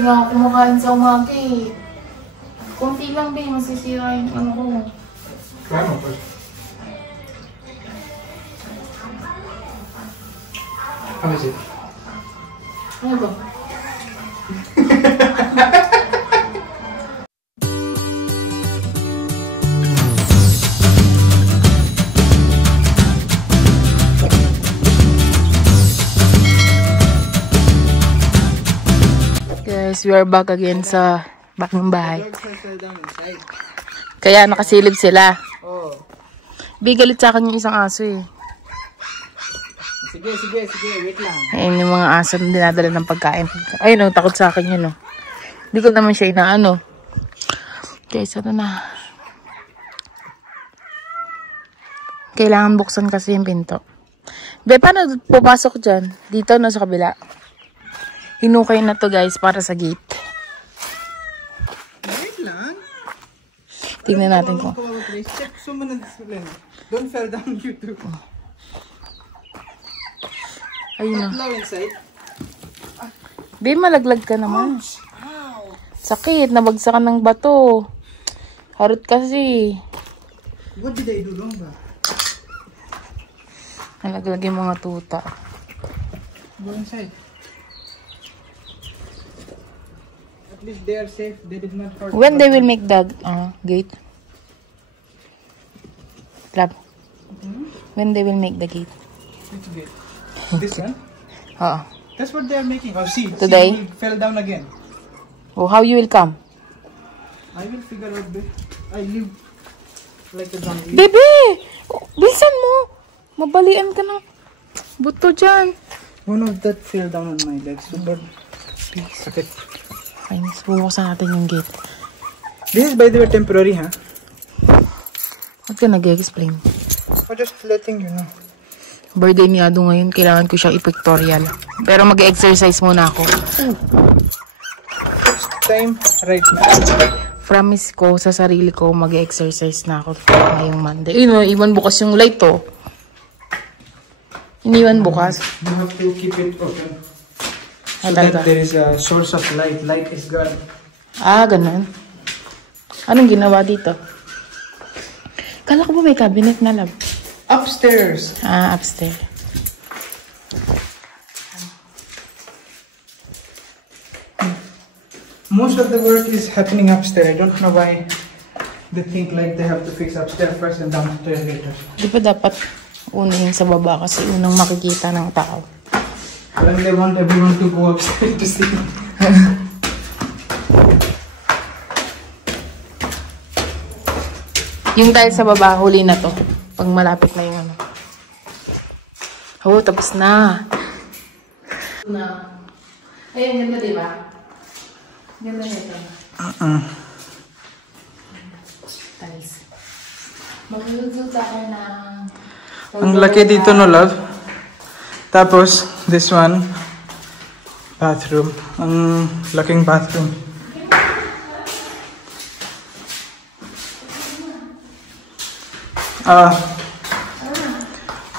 hindi nga ako kumakain sa umaga eh. Kunti lang ba, masisira yung ano ko. Kano pa? How is it? Ano ba? Guys, we are back again sa baking bahay. Kaya nakasilip sila. Oh. Bigalit sa akin yung isang aso eh. Sige, wait lang. Ayun yung mga aso na dinadala ng pagkain. Ayun oh, takot sa akin yun oh. Hindi ko naman siya inaano. Guys, ano na. Kailangan buksan kasi yung pinto. Be, paano pupasok dyan? Dito na sa kabila. Hinukay na to guys para sa gate. Wait lang. Tingnan natin kung. Check sumunod. Don't fall down you too. Ayun na. Low inside. Be, malaglag ka naman. Sakit, nabagsakan ng bato. Harot kasi. What did I do wrong ba? Nalaglag yung mga tuta. Go inside. At least they are safe. They did not hurt. When they will make the gate? Lab. When they will make the gate? Which gate? This one? Oo. That's what they are making. Oh, see. Today? See, he fell down again. Oh, how you will come? I will figure out this. I live like a zombie. Bebe! Bilisan mo! Mabalian ka ng buto dyan. One of that fell down on my leg. Super. Sakit. Kainis, bubuksan natin yung gate. This is by the way temporary, huh? Ba't ka nag-explain? I'm just letting you know. Birthday ni Ado ngayon, kailangan ko siya i-pictorial. Pero mag-exercise muna ako. First time right now. Promise ko sa sarili ko, mag-exercise na ako ngayong Monday. Iwan bukas yung light to. Iniwan bukas. You have to keep it open. So Talaga. that there is a source of light. Light is gone. Ah, ganun. Anong ginawa dito? Kala ko ba may cabinet na lab? Upstairs. Ah, upstairs. Most of the work is happening upstairs. I don't know why they think like they have to fix upstairs first and downstairs later. Di ba dapat unahin sa baba kasi unang makikita ng tao? When they want everyone to go upstairs to see. Yung tile sa baba, huli na to. Pag malapit na yung ano. Oh, tapos na. Ayun, ganda diba? Ganda nito. Tiles. Magluluto tayo ng... Ang laki dito no love. Tapos, this one, bathroom. Ang laking bathroom.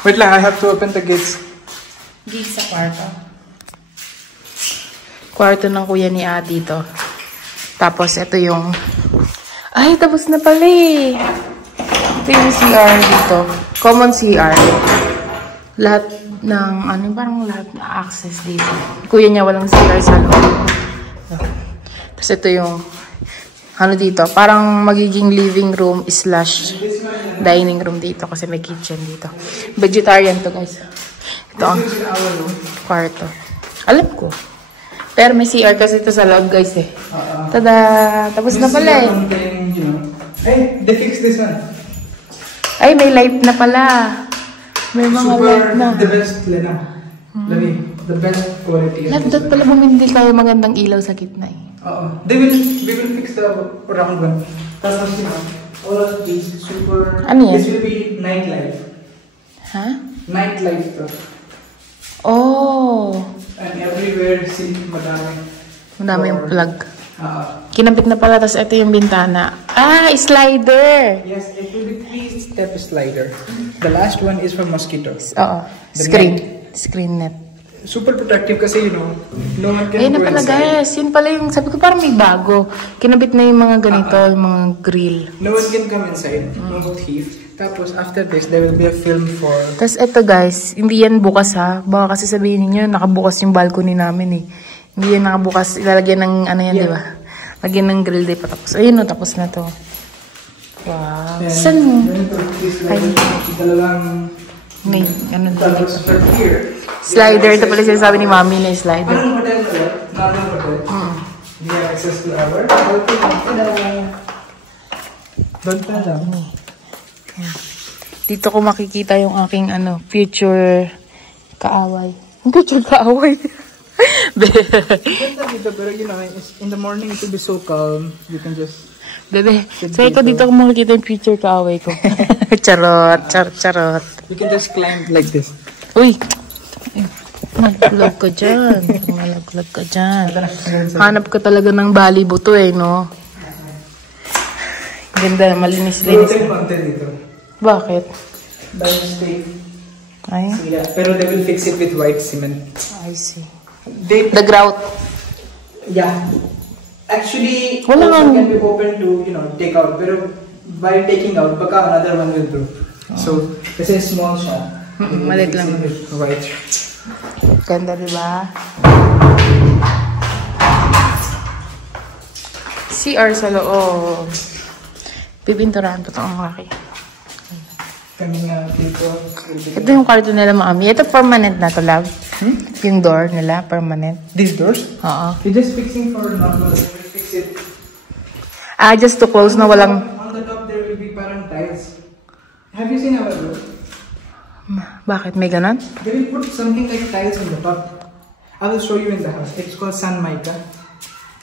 Wait lang, I have to open the gates. Gate sa kwarto. Kwarto ng kuya ni Adi to. Tapos, ito yung... Ay, tapos na pala eh. Ito yung CR dito. Common CR. Lahat ng, ano, parang lahat na access dito. Kuya niya walang CR sa loob. Tapos ito yung, ano dito, parang magiging living room / dining room dito kasi may kitchen dito. Vegetarian to guys. Ito ang kwarto. Alam ko. Pero may CR kasi ito sa loob guys eh. Tada! Tapos na pala eh. Hey, they fixed this one. Ay, may light na pala. May mga light na. The best, Lena. The best quality. Dapat pala bumindi kayo magandang ilaw sa gitna eh. We will fix the round one. Tapos all of these super. Ano yan? This will be nightlife. Ha? Nightlife to. Oh. And everywhere, see, madami. Madami yung plug. Kinabit na pala, tapos ito yung bintana. Ah, slider! Yes, it will be 3-step slider. The last one is for mosquitoes. Oo. Screen. Screen net. super protective kasi, you know, no one can Ayun na go pala inside. guys, yun pala yung, sabi ko parang may bago. Kinabit na yung mga ganito, yung mga grill. No one can come inside, no thief. Tapos after this, there will be a film for... Tapos eto guys, hindi yan bukas ha. Baka kasi sabihin niyo nakabukas yung balcony namin eh. Hindi yan nakabukas, ilalagyan ng ano yan, di ba? Lagyan ng grill day pa tapos. Ayun o, tapos na to. Wow. And Saan mo? Ay. Dalawang... May ano Tapos dito. here. Slider. Ito pala sinasabi ni mami na yung slider. Parang hotel ko, normal hotel. We have access to our balcony. Doon pa lang. Dito ko makikita yung aking ano, future kaaway. Future kaaway. Ganda dito, pero you know, in the morning it will be so calm. You can just... Bebe, so ko dito ko makikita yung future kaaway ko. Charot, charot. You can just climb like this. Uy! Malaglag ka dyan. Malaglag ka dyan. Hanap ka talaga ng bali buto eh, no? Ganda, malinis-linis. Broken content dito. Bakit? By mistake. Ay, Yeah, pero they will fix it with white cement. I see. The grout. Yeah. Actually, Wala also nga. can be open to, you know, take out. Pero by taking out, baka another one will broke. So, kasi small siya. Malit lang. With white. Ganda, diba? CR sa loob. Pipinturahan ko ito ang laki. Kami nga dito. Ito yung kwarto nila, mami. Ito permanent na to, love. Yung door nila, permanent. These doors? Oo. You're just fixing for normal. Fix it. Ah, just to close na walang... On the top there will be parang tiles. Have you seen our room? Bakit? May ganon? They will put something like tiles on the top. I will show you in the house. It's called San Mica.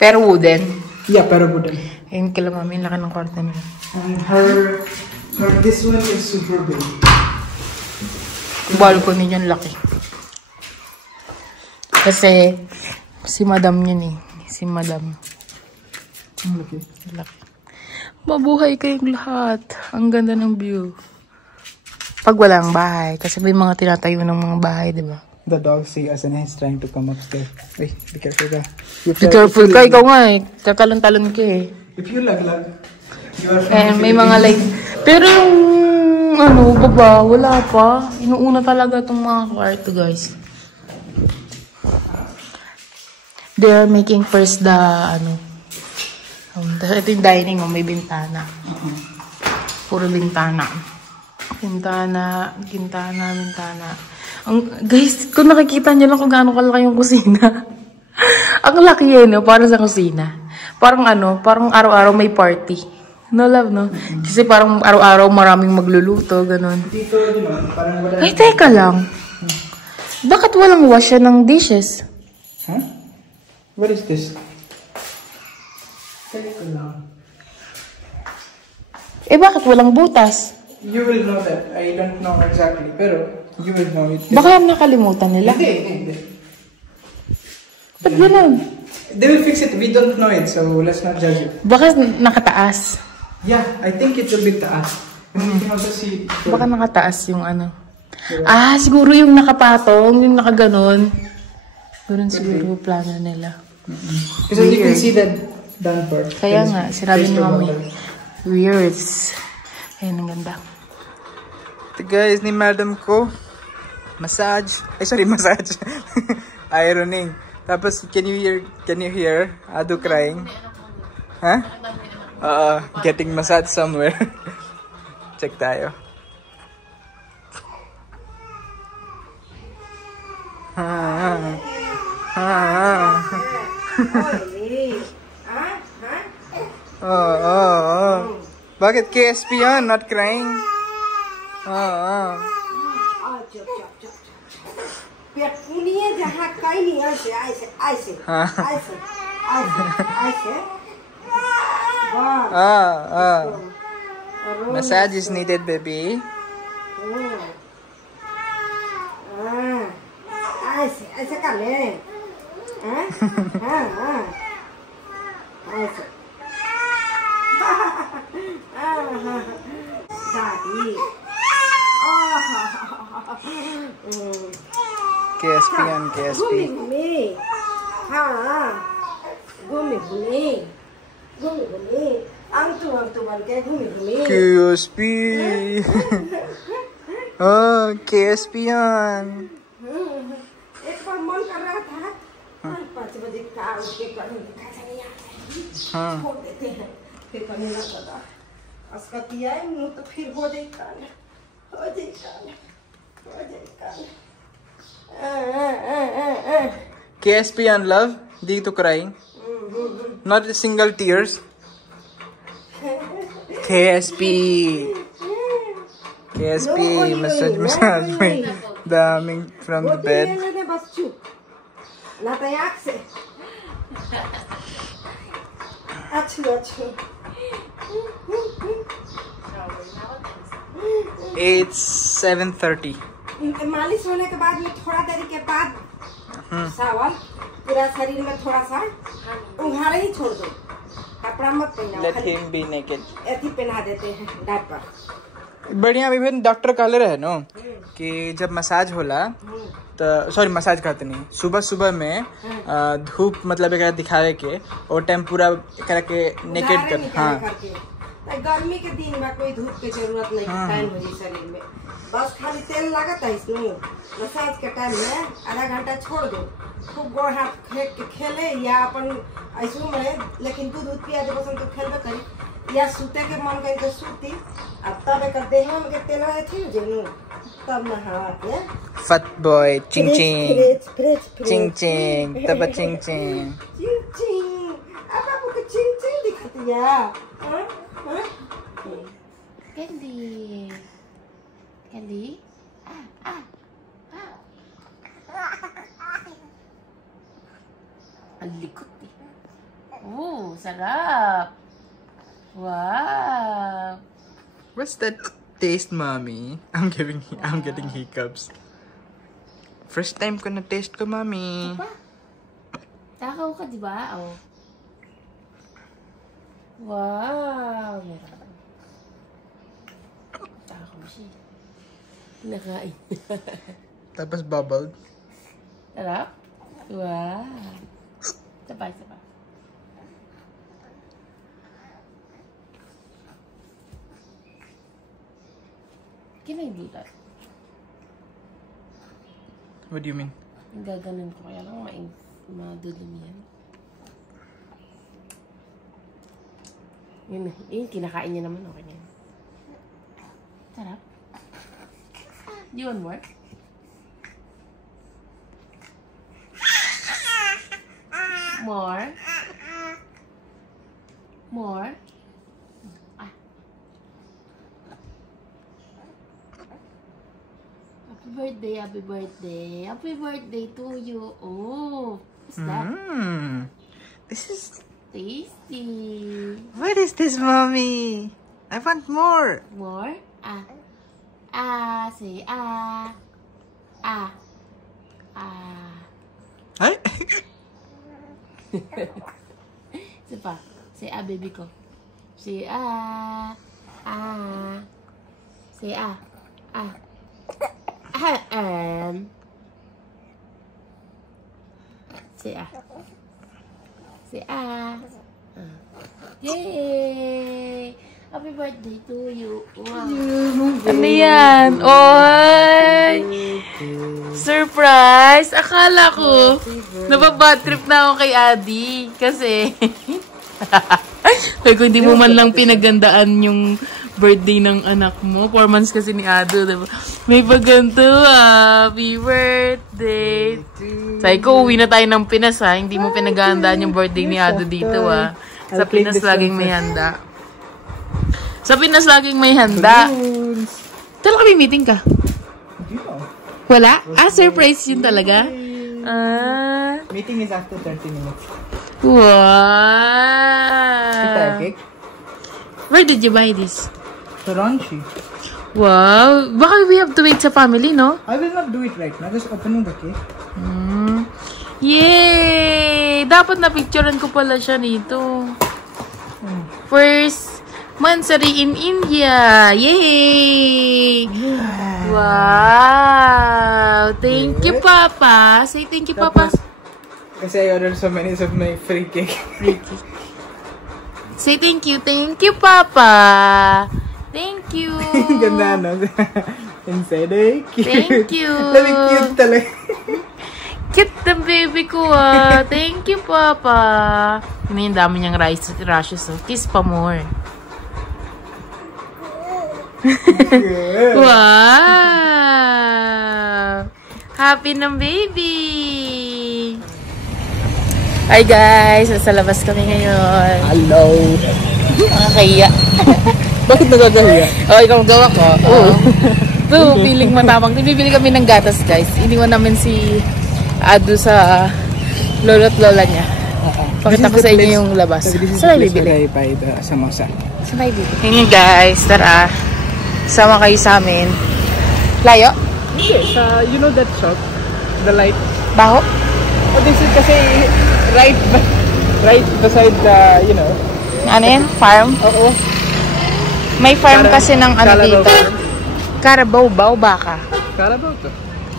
Pero wooden. Yeah, pero wooden. Ayun kila mami, laki ng kwarto nila. And this one is super big. Balcony niyan laki. Kasi, si madam yun eh. Si madam. Okay. Laki. Mabuhay kayong lahat. Ang ganda ng view. Pag walang bahay. Kasi may mga tinatayo ng mga bahay, di ba? The dog see us and he's trying to come upstairs. Wait, be careful ka. Be careful ka. Ikaw nga eh. Kakalon-talon ka eh. If you laglag, you are Eh, may mga like... Pero yung... Ano, baba, wala pa. Inuuna talaga itong mga kwarto, guys. They are making first the, ano... ito yung dining mo, may bintana. Puro bintana. Bintana. Guys, kung nakikita nyo lang kung gaano kalaki yung kusina. Ang laki yun, no? Para sa kusina. Parang ano, parang araw-araw may party. No, love, no? Kasi parang araw-araw maraming magluluto, ganun. Dito, you know, parang wala... Ay, teka lang. Bakit walang wash yan ng dishes? Huh? What is this? Teka lang. Eh, bakit walang butas? You will know that. I don't know exactly, pero you will know it. Baka nakalimutan nila. Hindi. Ba't ganun? They will fix it. We don't know it, so let's not judge it. Baka nakataas. Yeah, I think it will be taas. You can also see... Baka nakataas yung ano. Ah, siguro yung nakapatong, yung nakaganon. Ganun siguro yung plano nila. Because you can see that down part. Kaya nga, sinabi ni mami. Weird. Ayun, ang ganda. Ito guys, ni madam ko. Massage. Ay, sorry, massage. Ironing. Tapos, can you hear Adu crying? Huh? Getting massage somewhere. Check tayo. Bakit KSP yan? Not crying? Massage is needed, baby. Daddy. KSP yan, KSP. KSP. Oh, KSP yan. एक बार मन कर रहा था 5 बजे का उठ के करने दिखा चले छोड़ देते हैं फिर करने लगा था उसका किया है मुंह तो फिर हो जाए कान KSP and love, Dito crying. Not a single tears. KSP. Massage me. Daming from the bed. It's 7:30. मालिश होने के बाद में थोड़ा देर के बाद सावल पूरा शरीर में थोड़ा सा उघाड़े ही छोड़ दो, कपड़ा मत पहनाओ। Let him be naked. ऐसी पहना देते हैं डायपर। बढ़िया अभी डॉक्टर कहले रहे नो कि जब मसाज होला तो सॉरी मसाज कहते नहीं, सुबह सुबह में धूप मतलब एक दिखावे के और टाइम पूरा एकरा के नेकेड कर। हाँ गर्मी के दिन में कोई धूप की जरूरत नहीं, टाइम हो जाए शरीर में, बस खाली तेल लगता है इसमें। मसाज के टाइम में आधा घंटा छोड़ दो, खूब गोड़ हाथ फेंक के खेले या अपन ऐसू में, लेकिन दूध पिया जब तो खेलबे करी या सूते के मन करी तो सूती। अब तब एक देह में के तेल है थी जेनु तब नहा के फट बॉय चिंग चिंग चिंग चिंग तब चिंग चिंग चिंग चिंग। अब आपको के चिंग चिंग दिखती है। Candy. Ang likot eh. Oh, sarap. Wow. What's that taste, mommy? I'm getting hiccups. First time ko na taste ko, mommy. Apa? Takaw ka, di ba? Oh. Wow. Takaw siya. Nakain. Tapos bubbled. Sarap? Wow. Sabay. Can I do that? What do you mean? Gaganon ko kaya lang madudumi yan. Yun, kinakain niya naman. Okay na yun. Sarap. Do you want more? More? More? Ah. Happy birthday to you. Oh, what's that? This is Tasty. What is this, mommy? I want more. More? Say Ay? Isa pa. Say baby ko. Say Say Say Yay! Happy birthday to you. Wow. Ano yan? Oy! Surprise! Akala ko, nababad trip na ako kay Adi. Kasi, kung hindi mo man lang pinagandaan yung birthday ng anak mo. 4 months kasi ni Ado, diba? May paganto, happy birthday. Sabi ko, uwi na tayo ng Pinas, ha? Hindi mo pinagandaan yung birthday ni Ado dito, ha? Sa Pinas laging may handa. Sa Pinas laging may handa. Talaga may meeting ka? Wala? Surprise yun talaga? Meeting is after 30 minutes. Wow! Where did you buy this? Sa Ranchi. Wow! Baka we have to wait sa family, no? I will not do it right now. Just opening the cake. Yay! Dapat na-picturean ko pala siya nito. First, monthsary in India. Yay! Wow! Thank you, Papa. Say thank you, Papa. Kasi I ordered so many of my free cake. Say thank you. Thank you, Papa. Thank you. Ganda, no? Inside, cute. Thank you. Labi cute talaga. Cute na baby ko ah. Thank you, Papa. Yung dami niyang rashes. Oh. Kiss pa more. Wow! Happy ng baby! Hi guys! Nasa labas kami ngayon. Hello! Nakakaya. Bakit nagagahiya? Oh, ikaw gawa ko. Oo. So, feeling matamang. Bibili kami ng gatas guys. Iniwan namin si Adu sa lolo't lola niya. Pakita ko sa inyo yung labas. Saan tayo bibili? By the samosa. Saan tayo bibili? Ngayon guys, tara. Sama kayo sa amin. Layo? Hindi, you know that shop? The light? Baho? Oh, this is kasi right beside the, you know. Ano yan? Farm? Oo. May farm kasi ng ano Carabao dito. farm. Carabao ba o baka? Carabao to.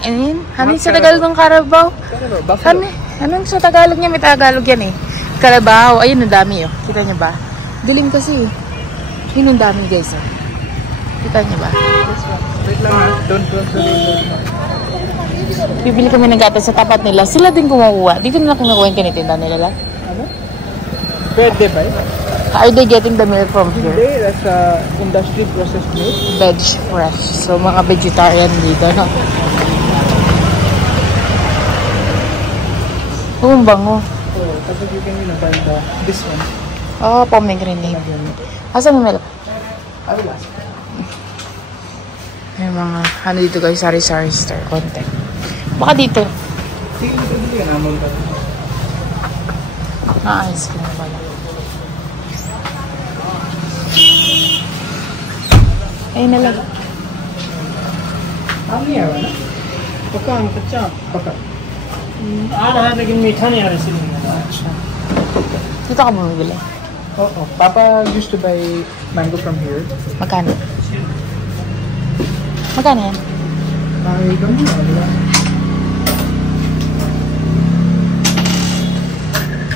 Ano yun? Ano yun sa Tagalog ng Carabao? Carabao, buffalo. Ano sa Tagalog niya? May Tagalog yan eh. Carabao. Ayun, ang dami oh. Kita niyo ba? Dilim kasi. Yun ang dami guys oh. Kita niyo ba? Wait lang ha. Don't close the window. Bibili kami ng gatas sa tapat nila. Sila din kumukuha. Dito nila kinukuha yung tinitinda nila lang. Ano? Pwede ba? Are they getting the milk from here? Hindi, that's industry processed milk. Veg fresh. So, mga vegetarian dito, no? Oh, ang bango. Oh, tapos you can buy this one. Oh, pomegranate. Asan yung milk? I will ask. May mga, ano dito guys, sari-sari store, konti. Baka dito. Sige, hindi ka naman ba? Ice cream pala. Ayun na lang. नहीं आया ना पक्का कच्चा पक्का आ रहा है लेकिन मीठा नहीं आ रहा इसीलिए। अच्छा Dito ka bumibili. oh Papa used to buy mango from here. Magkano? Magkano yan? I don't know.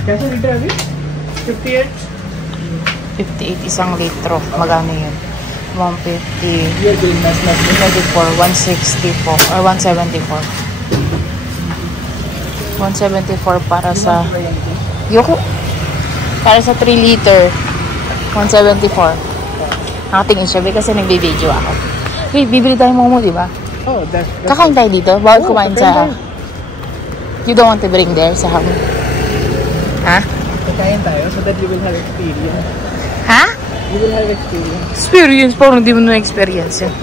कैसे लीटर अभी 58 58 isang litro. Magkano yun? 150, ये बिल मैच 164, 164, or 174. 174 para sa... Yoko! Para sa 3 liter. 174. Nakatingin siya kasi nagbibideo ako. Hey, bibili tayo momo, di ba? oh that's Kakain tayo dito. Bawal kumain sa... You don't want to bring there sa home? Ha? kakain tayo so that you will have experience. Ha? You will have experience. Experience? Parang hindi mo na experience yun.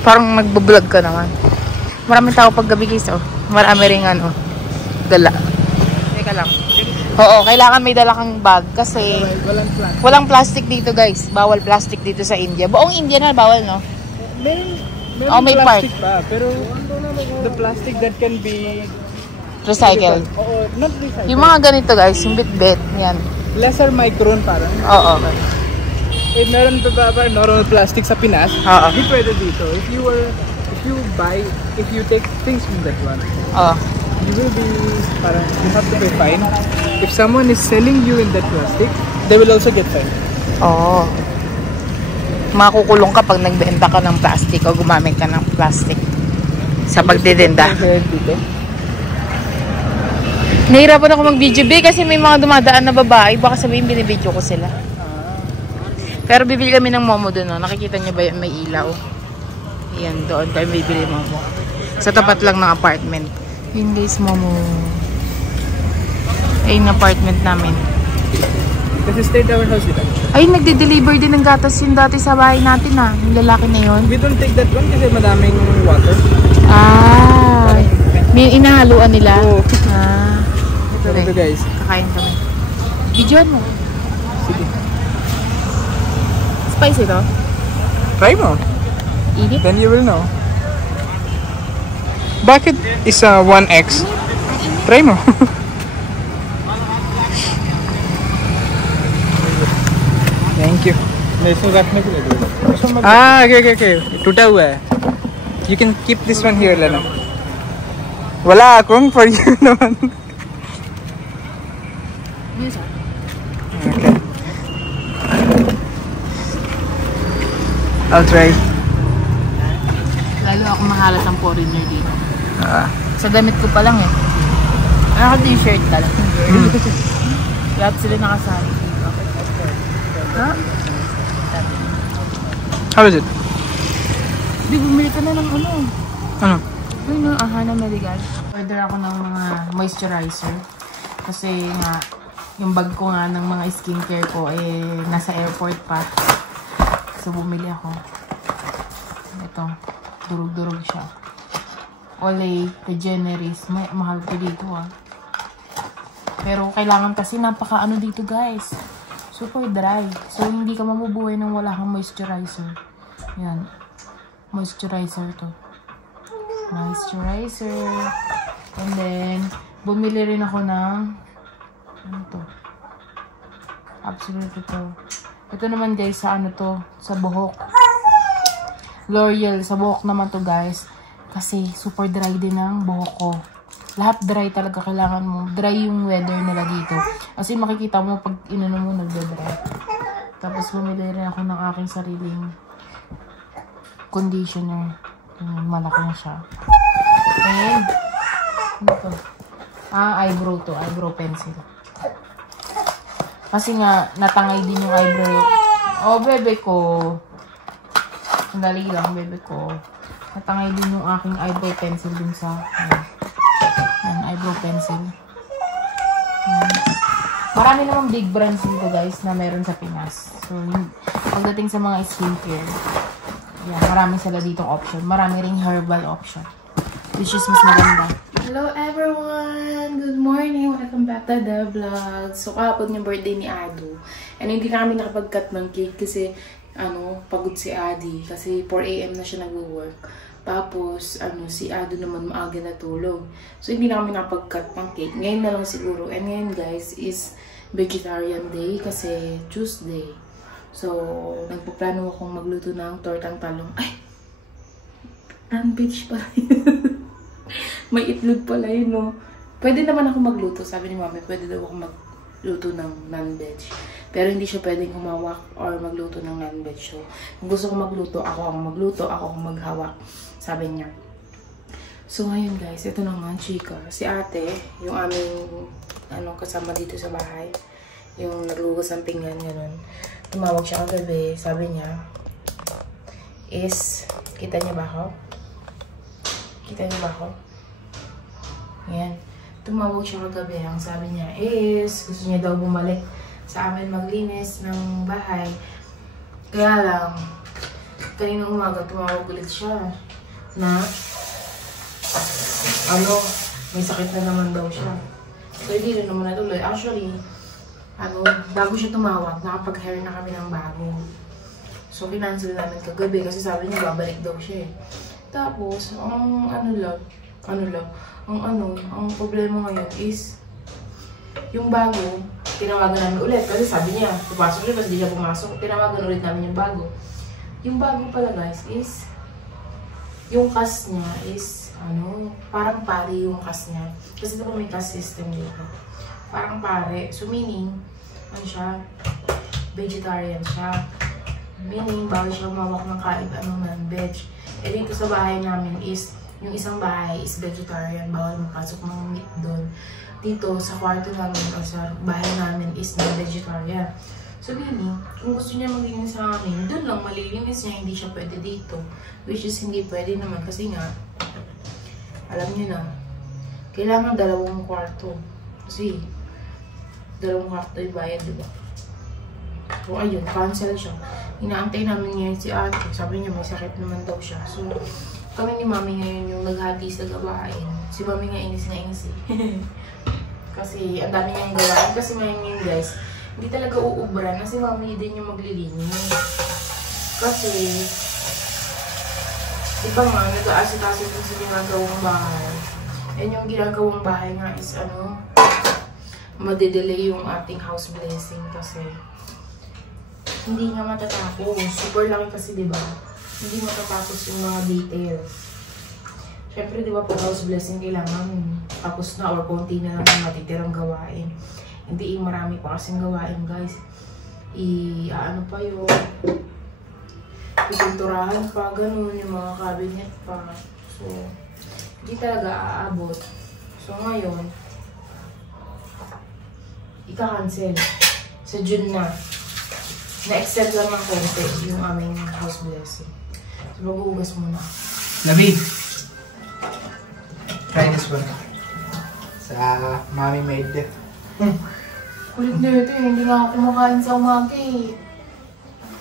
Parang nagbablog ka naman. Maraming tao pag gabi guys, oh. Marami rin ano, gala. Teka lang. Oo, kailangan may dala kang bag kasi walang plastic dito guys. Bawal plastic dito sa India. Buong India na bawal, no? May may plastic pa, pero the plastic that can be Recycled. not recycled. Yung mga ganito guys, yung bit-bit, yan. Lesser micron parang. Oo. Meron pa ba normal plastic sa Pinas? Oo. Hindi pwede dito. If you take things from that one, Oo. you will be parang you have to pay fine. If someone is selling you in that plastic, they will also get fined. Oo. Makukulong ka pag nagbenta ka ng plastic o gumamit ka ng plastic sa pagdidenda. Nahirapan ako mag-video kasi may mga dumadaan na babae. Baka sabihin binibidyo ko sila. Pero bibili kami ng momo doon. No? Nakikita niyo ba yan? May ilaw. Ayan, doon tayo bibili momo. Sa tapat lang ng apartment. Yun guys, momo. Ayun, apartment namin. Kasi state our house dito. Ay, nagde-deliver din ng gatas yun dati sa bahay natin ah. Yung lalaki na yun. We don't take that one kasi madaming water. Ah, may inahaluan nila. Oo. Ah, Ito guys. kakain kami. Videoan mo. Sige. Spicy to? Try mo. Init? Then you will know. Bakit is 1x? Try mo. Thank you. मैं इसमें रखने के लिए हाँ ओके टूटा हुआ है you can keep this one here लेना wala akong for you naman okay I'll try lalo ako mahalat ang foreigner dito sa damit ko pa lang eh naka-t-shirt ka lang lahat sila nakasali ha? How is it? Di bumili ka na ng ano? Ano? Ay na, Ahana Medical. Order ako ng mga moisturizer. Kasi nga, yung bag ko nga ng mga skincare ko eh nasa airport pa. So bumili ako. Ito, durug-durug siya. Olay, Regeneris. Mahal ko dito ah. Pero kailangan kasi napaka-ano dito guys. Super dry. So hindi ka mabubuhay nang wala kang moisturizer. Yan. Moisturizer to. Moisturizer. And then, bumili rin ako ng ano to? Absolute to. Ito naman guys, sa ano to? Sa buhok. L'Oreal. Sa buhok naman to guys. Kasi super dry din ang buhok ko. Lahat dry talaga kailangan mo. Dry yung weather nila dito. Kasi makikita mo pag inano mo nagde-dry. Tapos bumili rin ako ng aking sariling conditioner. Malaki na siya. And, ano to? Eyebrow to. Eyebrow pencil. Kasi nga, natangay din yung eyebrow. Oh, bebe ko. Sandali lang, bebe ko. Natangay din yung aking eyebrow pencil dun sa, eyebrow pencil. Marami namang big brands dito guys na meron sa Pinas. So, pagdating sa mga skincare, yan, marami sila ditong option. Marami ring herbal option. Which is mas maganda. Hello everyone! Good morning! Welcome back to the vlog. So, kahapon yung birthday ni Ado. And hindi na kami nakapag-cut ng cake kasi, pagod si Adi. Kasi 4 AM na siya nag-work. Tapos, si Ado naman maaga natulog. So, hindi na kami nakapag-cut ng cake. Ngayon na lang siguro. And ngayon guys, is vegetarian day kasi Tuesday. So, nagpaplano akong magluto ng tortang talong. Ay! Non-veg pala yun. May itlog pala yun, no? Pwede naman ako magluto. Sabi ni mami, pwede daw ako magluto ng non-veg. Pero hindi siya pwedeng humawak or magluto ng non-veg. So, kung gusto ko magluto, ako ang magluto, ako ang maghawak. Sabi niya. So, ngayon guys, ito naman, chika. Si ate, yung aming kasama dito sa bahay. Yung naglugas ng pinggan, gano'n. Tumawag siya kagabi, sabi niya, is, kita niya ba ako? Kita niya ba ako? Ayan. Tumawag siya kagabi, ang sabi niya is, gusto niya daw bumalik sa amin maglinis ng bahay. Kaya lang, kaninang umaga, tumawag ulit siya na, may sakit na naman daw siya. So, hindi rin naman natuloy. Actually, bago siya tumawag, nakapag-hair na kami ng bago. So, kinancel namin kagabi kasi sabi niya babalik daw siya eh. Tapos, ang problema ngayon is, yung bago, tinawagan namin ulit. Kasi sabi niya, pupasok siya, kasi di siya pumasok. Tinawagan ulit namin yung bago. Yung bago pala guys is, yung cast niya is, parang pare yung cast niya. Kasi diba may cast system dito. Parang pare. So, meaning, vegetarian siya. Meaning, bawal siya umawak ng non-veg. Eh, dito sa bahay namin is, yung isang bahay is vegetarian. Bawal makasok ng meat doon. Dito, sa kwarto namin o sa bahay namin is non-vegetarian. So, meaning, kung gusto niya maglinis sa amin, doon lang malilinis niya, hindi siya pwede dito. Which is, hindi pwede naman kasi nga, alam niyo na, kailangan 2 kwarto. Kasi, 2 kwarto yung bayad, diba? So, ayun, cancel siya. Inaantay namin ngayon si ate. Sabi niya, may sakit naman daw siya. So, kami ni mami ngayon yung naghati sa gawain. Si mami nga inis na inis eh. Kasi, ang dami nga yung gawain. Kasi ngayon guys, hindi talaga uubra na si mami din yung maglilinis. Kasi, iba nga, nag-aasikaso din sa ginagawang bahay. And yung ginagawang bahay nga is madedelay yung ating house blessing kasi hindi nga matatapos. Super laki kasi, di ba? Hindi matatapos yung mga details. Siyempre, di ba, pag house blessing, kailangan tapos na or konti na lang matitirang gawain. Hindi marami pa kasing gawain, guys. Ano pa yun? Ipinturahan pa, ganun, yung mga cabinet pa. So, hindi talaga aabot. So, ngayon, ika-cancel. Sa June na. Na-extend lang ng konti yung aming house blessing. So, maghuhugas muna. Labi! Try this one. Sa Mommy Made. Kulit na ito eh. Hindi nga ako kumakain sa umaga eh.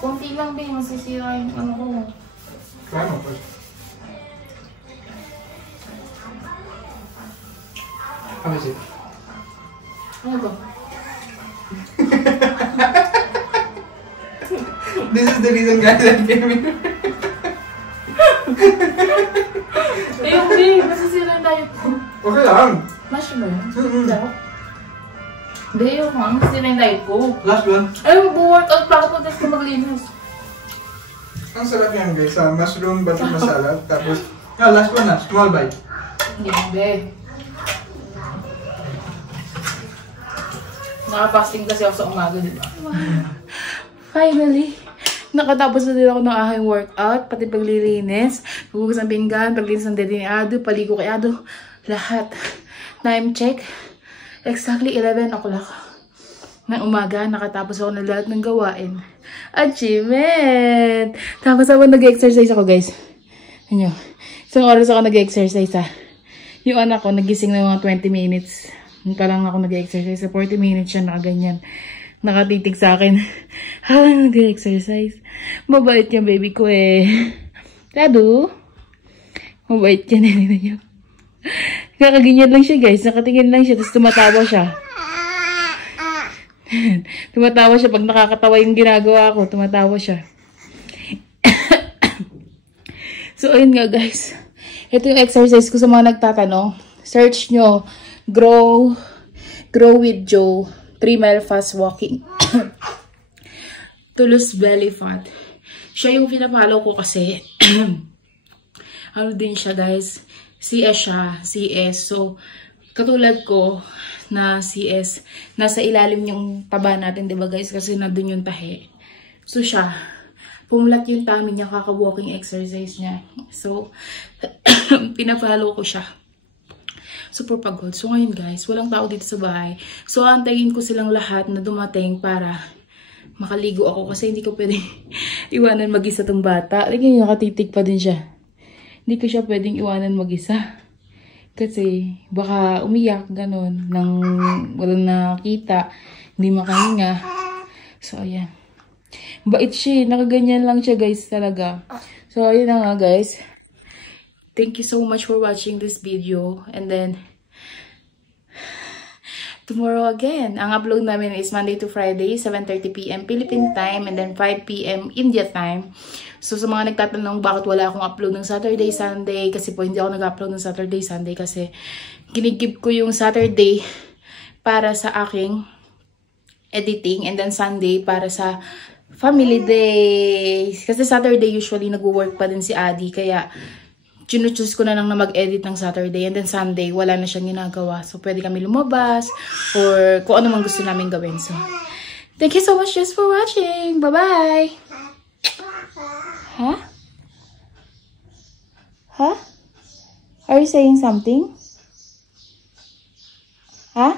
Konti lang din. Masisira yung ano ko. Try mo first. How is it? Ano ba? This is the reason guys I came in. Ayun din. Masisira yung diet ko. Okay lang. Mash ba yun? Daw? Hindi yun ha. Masisira yung diet ko. Last one. Ay, mag-workout pa ako pagkas ko maglinis. Ang sarap yan guys. Mushroom butter masala. Tapos, last one na. Small bite. Hindi. Nakapasting kasi ako sa umaga, di ba? Finally, nakatapos na din ako ng aking workout, pati paglilinis, hugas ng pinggan, paglinis ng dede ni Ado, paligo kay Ado, lahat. Time check, exactly 11 o'clock ng umaga, nakatapos ako ng lahat ng gawain. Achievement! Tapos ako nag-exercise ako, guys. Ano, isang oras ako nag-exercise, ha. Yung anak ko, nagising na mga 20 minutes. Parang ako nag-exercise. Sa 40 minutes siya nakaganyan. Nakatitig sa akin. Habang nag-exercise. Mabait niya, baby ko eh. Tado? Mabait niya, nilina niya. Kakaganyan lang siya, guys. Nakatingin lang siya. Tapos tumatawa siya. Tumatawa siya. Pag nakakatawa yung ginagawa ko, tumatawa siya. So, ayun nga, guys. Ito yung exercise ko sa mga nagtatanong. Search nyo. Grow with Joe. 3 mile fast walking. To lose belly fat. Siya yung pinapalo ko kasi. Ano din siya, guys. CS siya. CS. So, katulad ko na CS. Nasa ilalim yung taba natin, diba guys? Kasi nandun yung tahe. So, siya. Pumulat yung tummy niya. Kaka-walking exercise niya. So, pinapalo ko siya. Super pagod. So ngayon guys, walang tao dito sa bahay. So antayin ko silang lahat na dumating para makaligo ako kasi hindi ko pwedeng iwanan mag-isa tong bata. Lagi nakatitig pa din siya. Hindi ko siya pwedeng iwanan mag-isa. Kasi baka umiyak, ganun, nang walang nakita, hindi makahinga. So ayan. Bait siya, nakaganyan lang siya guys talaga. So ayan na nga guys. Thank you so much for watching this video. And then, tomorrow again. Ang upload namin is Monday to Friday, 7:30 PM Philippine time. And then 5 PM India time. So, sa mga nagtatanong bakit wala akong upload ng Saturday, Sunday. Kasi po hindi ako nag-upload ng Saturday, Sunday. Kasi ginigib ko yung Saturday para sa aking editing. And then Sunday para sa family days. Kasi Saturday usually nag-work pa din si Adi. Kaya choose ko na lang na mag-edit ng Saturday and then Sunday, wala na siyang ginagawa. So, pwede kami lumabas or kung ano man gusto namin gawin. So, thank you so much just for watching. Bye-bye! Huh? Huh? Are you saying something? Huh?